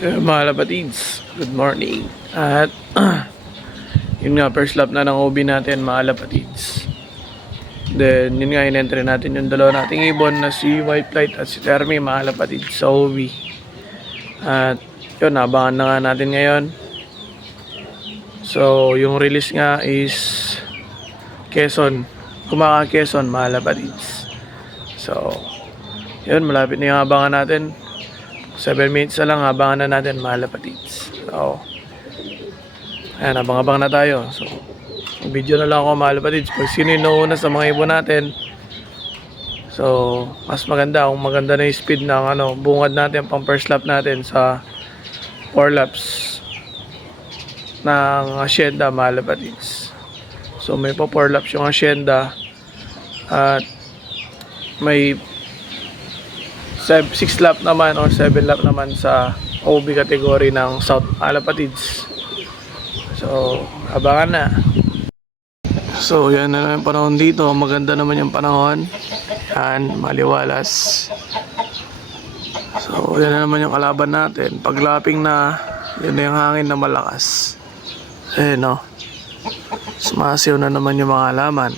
So, mga lapatids, good morning. At yun nga, first lap na ng OB natin, mga lapatids. Then, yun nga, in-entry natin yung dalawa nating ibon na si White Light at si Termi, mga lapatids, sa OB. At yun, abangan na nga natin ngayon. So, yung release nga is Quezon, Quezon, mga lapatids. So, yun, malapit na yung abangan natin. 7 minutes na lang, abangan na natin, mga lapatids. So, ayan, abang-abang na tayo. So, video na lang ako, mga lapatids, pag sino yung nauna sa mga ibon natin. So, mas maganda kung maganda na yung speed ng bungad natin pang first lap natin sa 4 laps ng Hacienda, mga lapatids. So, may pa 4 laps yung Hacienda at may 6 lap naman or 7 lap naman sa OB category ng South, mga lapatids. So, abangan na. So, yan na naman yung panahon dito. Maganda naman yung panahon. Yan, maliwalas. So, yan na naman yung kalaban natin. Paglapping na, yun na yung hangin na malakas. Eh, no? Sumasiyaw na naman yung mga halaman.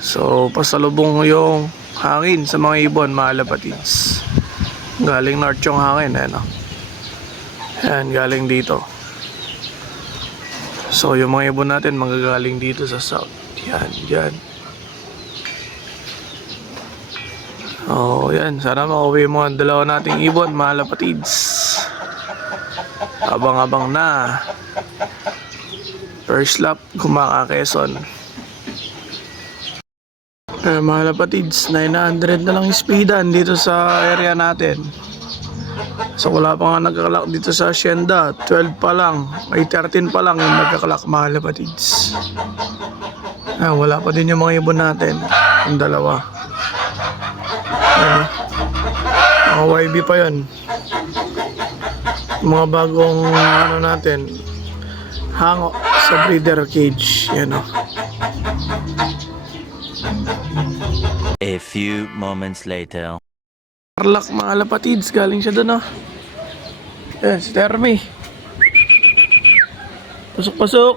So, pasalubong yung hangin sa mga ibon, mga lapatids. Galing north yung hangin, eh, no? Yan, galing dito. So, yung mga ibon natin magagaling dito sa south. Yan, dyan. Oh, yan. Sana makauwi mo ang dalawa nating ibon, mga lapatids. Abang-abang na. First lap, Quezon. Mga lapatids, 900 na lang speedan dito sa area natin. So wala pa nga nagkakalak dito sa Hacienda. 12 pa lang, may 13 pa lang yung nagkakalak, mga lapatids. Wala pa din yung mga ibon natin, yung dalawa. Mga YB pa yun. Mga bagong natin, hango sa breeder cage. Yan o. A few moments later. Tarlac, mga lapatids, galing siya doon, oh. Yan, si Termi. Pasok-pasok.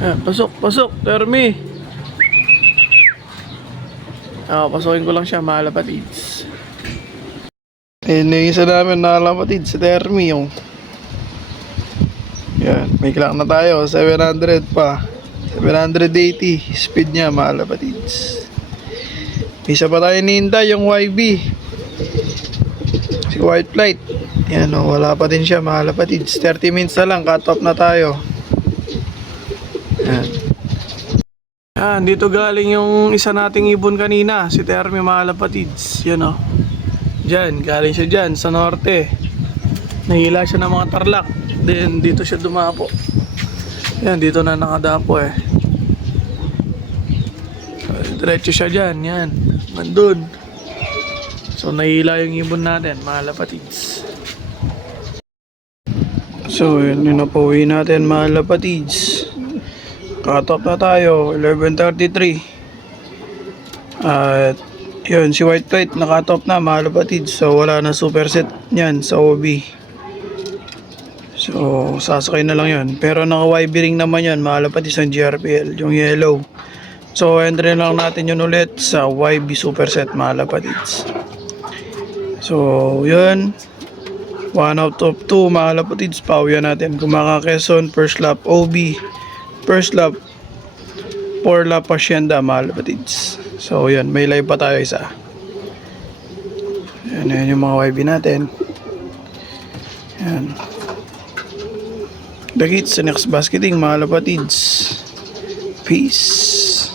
Yan, pasok-pasok, Termi. Pasukin ko lang siya, mga lapatids. Ayun na yung isa namin, mga lapatids, si Termi, yung yan, may clock na tayo, 700 pa, 780 speed niya, mga lapatids. Isa pa tayo nihintay, yung YB, si White Light. Yan, wala pa din siya, mga lapatids. 30 minutes na lang, cut off na tayo. Yan. Yan, dito galing yung isa nating ibon kanina, si Termi, mga lapatids. Yan, dyan, galing siya dyan sa norte. Nahila siya ng mga tarlac. Then dito siya dumapo. Yan, dito na nakadapo, eh. Diretso siya dyan, yan. Nandun. So nahila yung ibon natin, mga lapatids. So yun yung napauwi natin, mga lapatids. Cut off na tayo, 11:33. At yun, si White Light na-cut off na, mga lapatids. So wala na superset yan sa OB. So sasakay na lang yun. Pero naka-YB ring naman yan, mga lapatids, ng GRPL, yung yellow. So entry lang natin yun ulit sa YB Superset, mga lapatids. So yun, 1 out of 2, mga lapatids, pauwian natin. Quezon, first lap OB, first lap 4 lap Hacienda, mga lapatids. So yun, may live pa tayo isa. Yan yung mga YB natin. Yan. Dagits sa next basketing, mga lapatids. Peace.